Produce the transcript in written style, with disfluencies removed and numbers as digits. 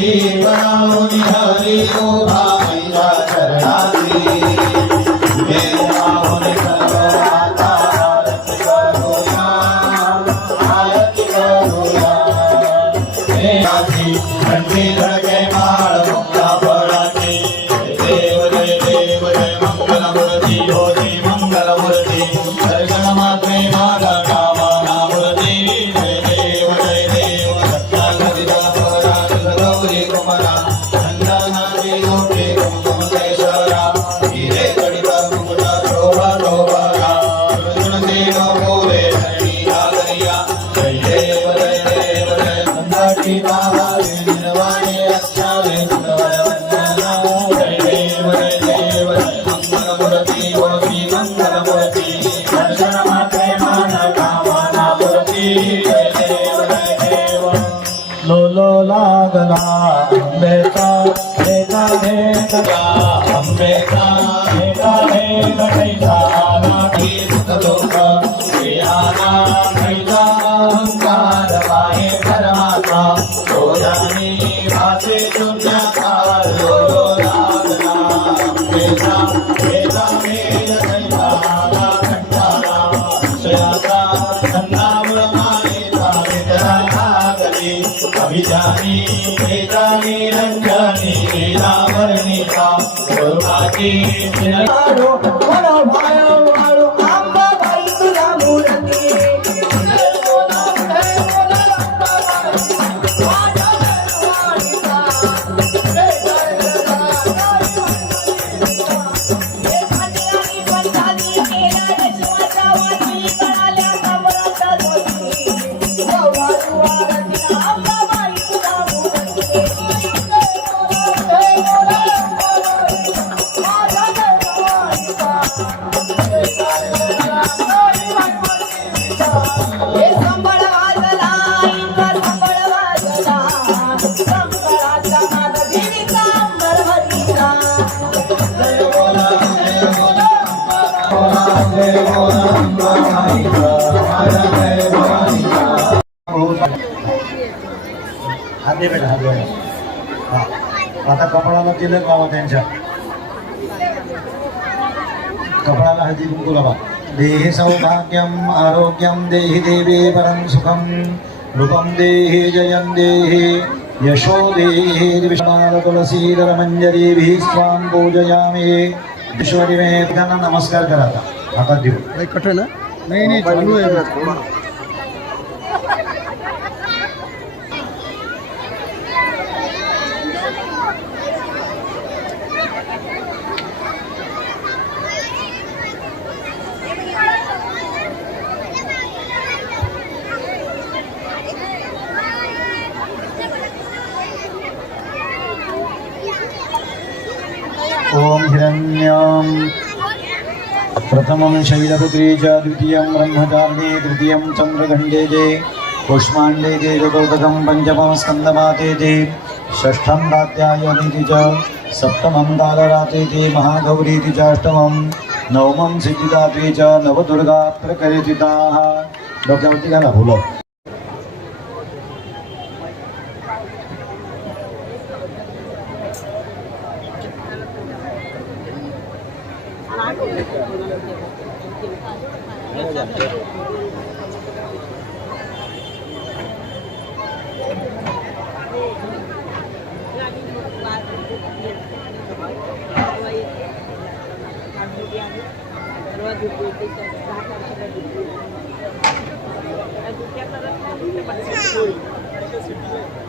देवरावनी हरी को भाईला चरणासी देवरावनी सर्वमाता आरती करूया आरती करूया देवाची घंटी धडके माळ मुक्ता फळाची देव जय जय मंगलमूर्ती होती मंगलमूर्ती दर्शन मात्रे मागा कामना मूर्ती जय देव दत्ता गदिता पराज गौरी कुमारा संगनाची लोके कुमकेश्वरा हिरे कडिता मुकुटा शोभा शोभा अर्जुन देव बोले हरी आगरिया जय देव संगाटी बाबा निर्वाणे रक्षावे सुंदर वंदना जय देव मंगलमूर्ती होती मंगलमूर्ती दर्शन मात्रे मान कामना मूर्ती जय देव लोलो लागला अंबेचा भेटा भेटला अंबेचा भेटा भेटैसा नाठी सुखदुःख प्रियाना कैसा अहंकार पाहे परमात्मा रोजानी भासे शून्यकार लोलो लागला अंबेचा भेटा भेटैसा कंठाला विषयाचा धन्नामुळ मायेचा वितरा लागली अभिजानी वेदानी रंजनी लीलावर्णिता दुर्गाची चिन्हारो वडो भायो वाळो अंबाबाई तुझा मूर्ती हाते बेटा हात आता कपाळाला तिलक लावा त्यांच्या कपाळाला हळदी कुंकू लावा देहि सौभाग्यम आरोग्यम देहि देवी परम सुखम रूपम देहि जयं देहि यशो देहि विष्णाल तुलसीधर मंजरीभिः स्वां पूजयामि ईश्वरी में त्यांना नमस्कार करा हातात देऊ कठीण नाही चालू आहे ओम हिरण्यम प्रथमं शैलपुत्री च द्वितीयं ब्रह्मचारिणी तृतीयं चंद्रघण्टे चे पुष्पाण्डे चे चतुर्थकं पंचमं स्कन्दमाते चे षष्ठं दात्यायनीति च सप्तमं दालराते चे महागौरीति च अष्टमं नवमं सिद्धिदात्री च नवदुर्गा प्रकरिताः डोक्यावरती घाला फुलं Gracias.